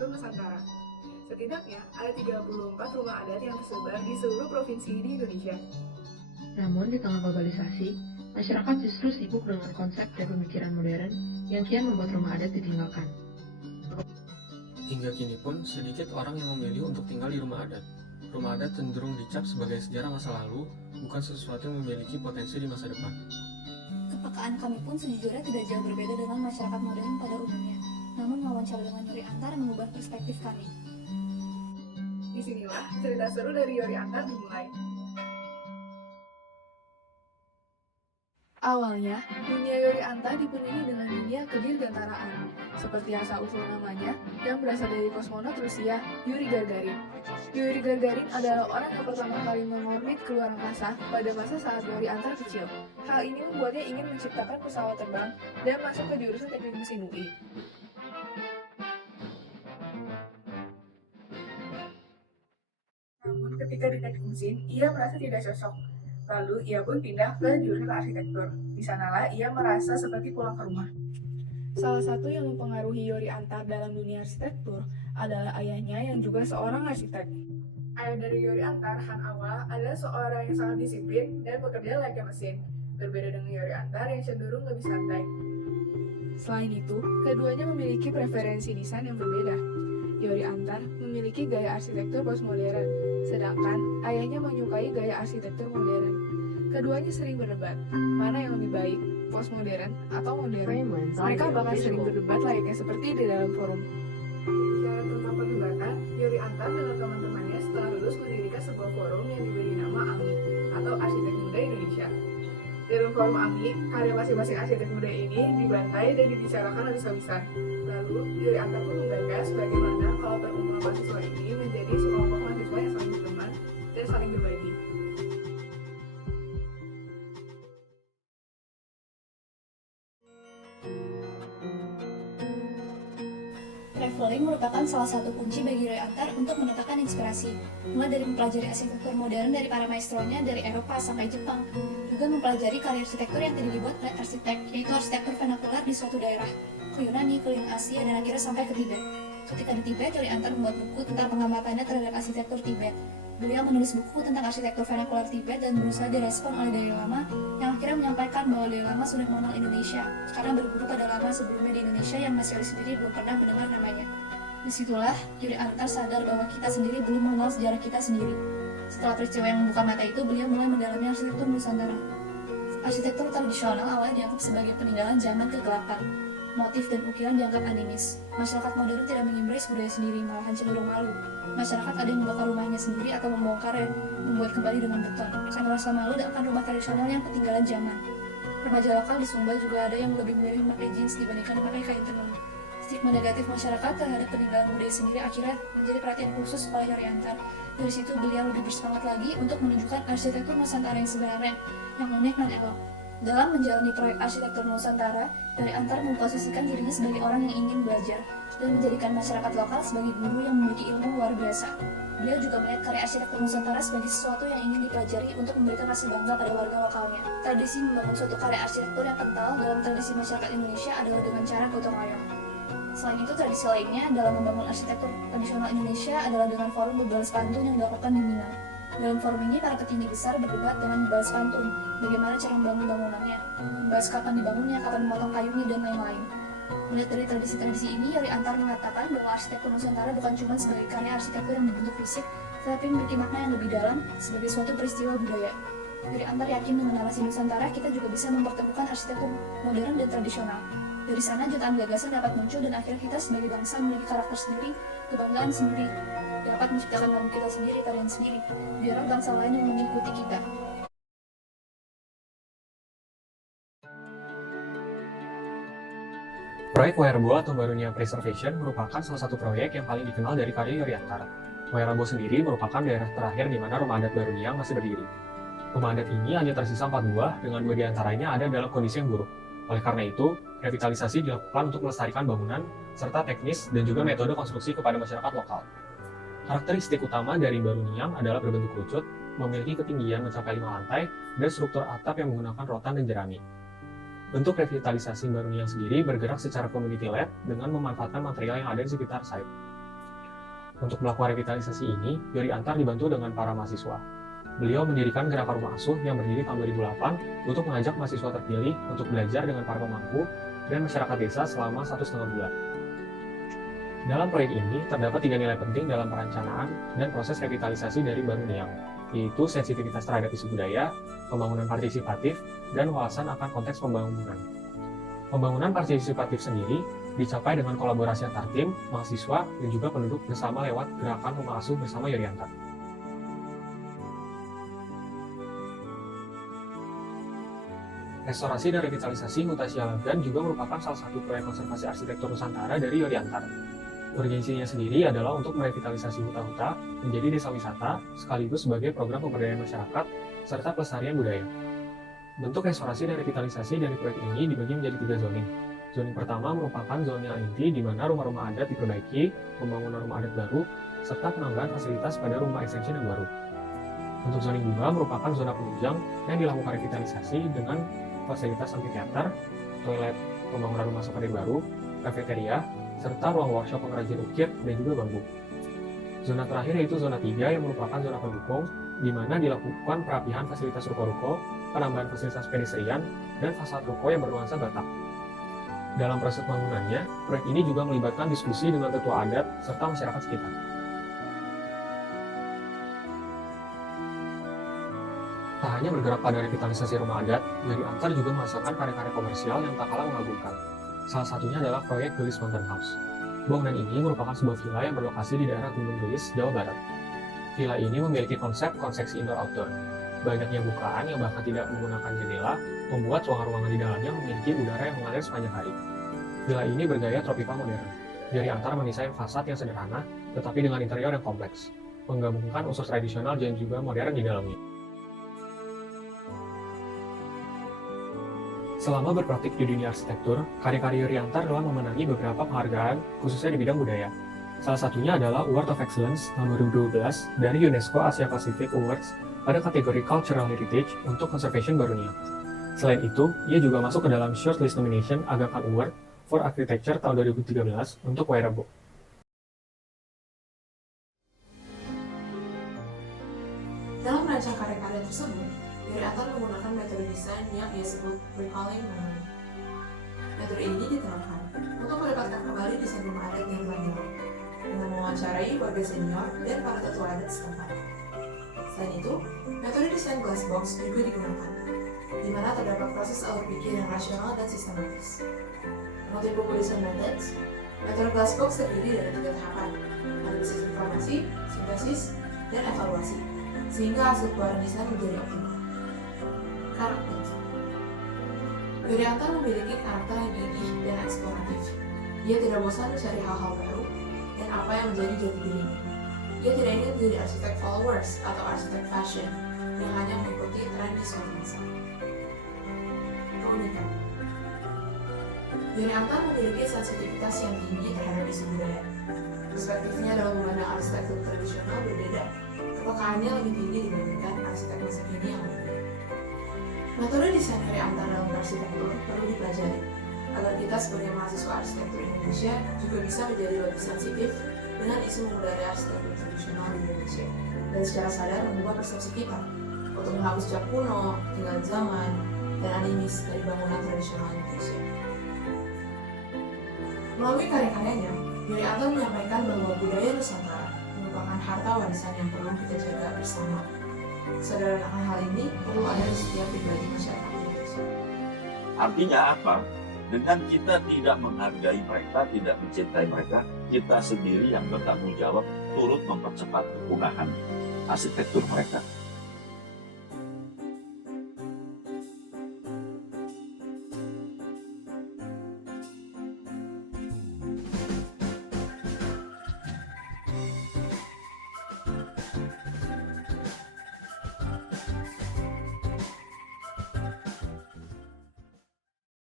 arsitektur Nusantara. Setidaknya ada 34 rumah adat yang tersebar di seluruh provinsi di Indonesia. Namun, di tengah globalisasi, masyarakat justru sibuk dengan konsep dan pemikiran modern yang kian membuat rumah adat ditinggalkan. Hingga kini pun, sedikit orang yang memilih untuk tinggal di rumah adat. Rumah adat cenderung dicap sebagai sejarah masa lalu, bukan sesuatu yang memiliki potensi di masa depan. Kepekaan kami pun sejujurnya tidak jauh berbeda dengan masyarakat modern pada umumnya. Namun wawancara dengan Yori Antar mengubah perspektif kami. Disinilah cerita seru dari Yori Antar dimulai. Awalnya, dunia Yori Antar dipenuhi dengan dunia kedirgantaraan, seperti asal-usul namanya yang berasal dari kosmonot Rusia, Yuri Gagarin. Yuri Gagarin adalah orang yang pertama kali mengorbit ke luar angkasa pada masa saat Yori Antar kecil. Hal ini membuatnya ingin menciptakan pesawat terbang dan masuk ke jurusan teknik mesin UI. Namun ketika di teknik mesin, ia merasa tidak cocok. Lalu ia pun pindah ke jurusan arsitektur. Di sanalah ia merasa seperti pulang ke rumah. Salah satu yang mempengaruhi Yori Antar dalam dunia arsitektur adalah ayahnya yang juga seorang arsitek. Ayah dari Yori Antar, Han Awa, adalah seorang yang sangat disiplin dan bekerja layaknya mesin, berbeda dengan Yori Antar yang cenderung lebih santai. Selain itu, keduanya memiliki preferensi desain yang berbeda. Yori Antar memiliki gaya arsitektur postmodern, sedangkan ayahnya menyukai gaya arsitektur modern. Keduanya sering berdebat, mana yang lebih baik, postmodern atau modern. Mereka bahkan sering berdebat layaknya seperti di dalam forum. Bicara tentang perdebatan, Yori Antar dengan teman-temannya setelah lulus mendirikan sebuah forum yang diberi nama AMI, atau Arsitek Muda Indonesia. Dalam forum AMI, karya masing-masing arsitek muda ini dibantai dan dibicarakan habis-habisan. Lalu, Yori Antar pun menggagas bagaimana kalau perkumpulan mahasiswa ini menjadi sekelompok mahasiswa yang saling berteman dan saling berbagi. Traveling merupakan salah satu kunci bagi Yori Antar untuk mendatangkan inspirasi, mulai dari mempelajari arsitektur modern dari para maestronya dari Eropa sampai Jepang, juga mempelajari karya arsitektur yang tidak dibuat oleh arsitek, yaitu arsitektur vernakular di suatu daerah, ke Yunani, keliling Asia, dan akhirnya sampai ke Tibet. Ketika di Tibet, Yori Antar membuat buku tentang pengamatannya terhadap arsitektur Tibet. Beliau menulis buku tentang arsitektur vernakular Tibet dan berusaha direspon oleh Dalai Lama yang akhirnya menyampaikan bahwa Dalai Lama sudah mengenal Indonesia karena berguru pada lama sebelumnya di Indonesia yang masih sendiri belum pernah mendengar namanya. Disitulah Yori Antar sadar bahwa kita sendiri belum mengenal sejarah kita sendiri. Setelah peristiwa yang membuka mata itu, beliau mulai mendalami arsitektur Nusantara. Arsitektur tradisional awalnya dianggap sebagai peninggalan zaman kegelapan. Motif dan ukiran dianggap animis. Masyarakat modern tidak mengimbris budaya sendiri, malahan cenderung malu. Masyarakat ada yang membakar rumahnya sendiri atau membongkarnya, membuat kembali dengan beton. Karena rasa malu dan akan rumah tradisional yang ketinggalan zaman. Remaja lokal di Sumba juga ada yang lebih memilih memakai jeans dibandingkan memakai kain tenun. Stigma negatif masyarakat terhadap peninggalan budaya sendiri akhirnya menjadi perhatian khusus oleh Yori Antar. Dari situ beliau lebih bersemangat lagi untuk menunjukkan arsitektur Nusantara yang sebenarnya, yang unik dan elok. Dalam menjalani proyek arsitektur Nusantara, Yori Antar memposisikan dirinya sebagai orang yang ingin belajar dan menjadikan masyarakat lokal sebagai guru yang memiliki ilmu luar biasa. Beliau juga melihat karya arsitektur Nusantara sebagai sesuatu yang ingin dipelajari untuk memberikan rasa bangga pada warga lokalnya. Tradisi membangun suatu karya arsitektur yang kental dalam tradisi masyarakat Indonesia adalah dengan cara gotong royong. Selain itu, tradisi lainnya dalam membangun arsitektur tradisional Indonesia adalah dengan forum berbalas pantun yang dilakukan di Minang. Dalam forum ini, para petinggi besar berdebat dengan berbalas pantun, bagaimana cara membangun bangunannya, membahas kapan dibangunnya, kapan memotong kayunya, dan lain-lain. Melihat dari tradisi-tradisi ini, Yori Antar mengatakan bahwa arsitektur Nusantara bukan cuma sebagai karya arsitektur yang berbentuk fisik, tetapi memiliki makna yang lebih dalam sebagai suatu peristiwa budaya. Yori Antar yakin dengan narasi Nusantara, kita juga bisa mempertemukan arsitektur modern dan tradisional. Dari sana jutaan gagasan dapat muncul dan akhirnya kita sebagai bangsa memiliki karakter sendiri, kebanggaan sendiri, dapat menciptakan lagu kita sendiri, tarian sendiri, biarlah bangsa lain yang mengikuti kita. Proyek Wairabo atau Barunia Preservation merupakan salah satu proyek yang paling dikenal dari karya Yori Antar. Wairabo sendiri merupakan daerah terakhir di mana rumah adat Baruniang masih berdiri. Rumah adat ini hanya tersisa 4 buah, dengan 2 diantaranya ada dalam kondisi yang buruk. Oleh karena itu, revitalisasi dilakukan untuk melestarikan bangunan, serta teknis dan juga metode konstruksi kepada masyarakat lokal. Karakteristik utama dari Baruniang adalah berbentuk kerucut, memiliki ketinggian mencapai 5 lantai, dan struktur atap yang menggunakan rotan dan jerami. Bentuk revitalisasi Baruniang sendiri bergerak secara community-led dengan memanfaatkan material yang ada di sekitar site. Untuk melakukan revitalisasi ini, Yori Antar dibantu dengan para mahasiswa. Beliau mendirikan gerakan rumah asuh yang berdiri tahun 2008 untuk mengajak mahasiswa terpilih untuk belajar dengan para pemangku dan masyarakat desa selama 1,5 bulan. Dalam proyek ini, terdapat 3 nilai penting dalam perencanaan dan proses revitalisasi dari Baruniang, yaitu sensitivitas terhadap isu budaya, pembangunan partisipatif, dan wawasan akan konteks pembangunan. Pembangunan partisipatif sendiri dicapai dengan kolaborasi antar tim, mahasiswa, dan juga penduduk bersama lewat gerakan rumah asuh bersama Yori Antar. Restorasi dan revitalisasi Huta Sialagan juga merupakan salah satu proyek konservasi arsitektur Nusantara dari Yori Antar. Urgensinya sendiri adalah untuk merevitalisasi huta-huta menjadi desa wisata, sekaligus sebagai program pemberdayaan masyarakat, serta pelestarian budaya. Bentuk restorasi dan revitalisasi dari proyek ini dibagi menjadi 3 zoning. Zoning pertama merupakan zona inti di mana rumah-rumah adat diperbaiki, pembangunan rumah adat baru, serta penambahan fasilitas pada rumah extension yang baru. Untuk zoning 2 merupakan zona penunjang yang dilakukan revitalisasi dengan fasilitas amphitheater, toilet, pembangunan rumah safari baru, kafeteria, serta ruang workshop pengrajin ukir dan juga bambu. Zona terakhir yaitu zona 3 yang merupakan zona pendukung, di mana dilakukan perapihan fasilitas ruko-ruko, penambahan fasilitas pedestrian, dan fasad ruko yang bernuansa Batak. Dalam proses pembangunannya, proyek ini juga melibatkan diskusi dengan tetua adat serta masyarakat sekitar. Tak hanya bergerak pada revitalisasi rumah adat, Yori Antar juga menghasilkan karya-karya komersial yang tak kalah mengagumkan. Salah satunya adalah proyek Gelis Mountain House. Bangunan ini merupakan sebuah villa yang berlokasi di daerah Gunung Gelis, Jawa Barat. Villa ini memiliki konsep konveksi indoor-outdoor. Banyaknya bukaan yang bahkan tidak menggunakan jendela, membuat ruangan-ruangan di dalamnya memiliki udara yang mengalir sepanjang hari. Villa ini bergaya tropika modern. Yori Antar mendesain fasad yang sederhana, tetapi dengan interior yang kompleks, menggabungkan unsur tradisional dan juga modern di dalamnya. Selama berpraktik di dunia arsitektur, karya-karya Yori Antar telah memenangi beberapa penghargaan, khususnya di bidang budaya. Salah satunya adalah Award of Excellence tahun 2012 dari UNESCO Asia Pacific Awards pada kategori Cultural Heritage untuk Conservation Baruniang. Selain itu, ia juga masuk ke dalam shortlist nomination Aga Khan Award for Architecture tahun 2013 untuk Wairabo. Dalam merancang karya-karya tersebut, Yori Antar menggunakan metode desain yang ia sebut recalling memory. Metode ini diterapkan untuk mendapatkan kembali desain rumah adat yang telah dibuat, dengan mewawancarai warga senior dan para tetua adat setempat. Selain itu, metode desain glass box juga digunakan, di mana terdapat proses alur pikir yang rasional dan sistematis. Multiple design methods, metode glass box terdiri dari 3 tahapan, analisis informasi, sintesis, dan evaluasi, sehingga hasil keluaran desain menjadi optimal. Karakter. Yori Antar memiliki karakter yang gigih dan eksploratif. Ia tidak bosan mencari hal-hal baru dan apa yang menjadi jati dirinya. Ia tidak ingin menjadi arsitek followers atau arsitek fashion yang hanya mengikuti tren di suatu masa. Keunikan. Yori Antar memiliki sensitivitas yang tinggi terhadap isu budaya. Perspektifnya dalam memandang arsitektur tradisional berbeda. Kepekaannya lebih tinggi dibandingkan arsitek masa kini yang lebih. Metode desain Yori Antar dalam arsitektur perlu dipelajari agar kita sebagai mahasiswa arsitektur Indonesia juga bisa menjadi lebih sensitif dengan isu mengudarai arsitektur tradisional di Indonesia dan secara sadar mengubah persepsi kita untuk menghapus jejak kuno, ketinggalan zaman, dan animis dari bangunan tradisional Indonesia. Melalui karya-karyanya, Yori Antar menyampaikan bahwa budaya Nusantara merupakan harta warisan yang perlu kita jaga bersama. Kesadaran akan hal ini perlu ada di setiap pribadi masyarakat Indonesia. Artinya apa? Dengan kita tidak menghargai mereka, tidak mencintai mereka, kita sendiri yang bertanggung jawab turut mempercepat kepunahan arsitektur mereka.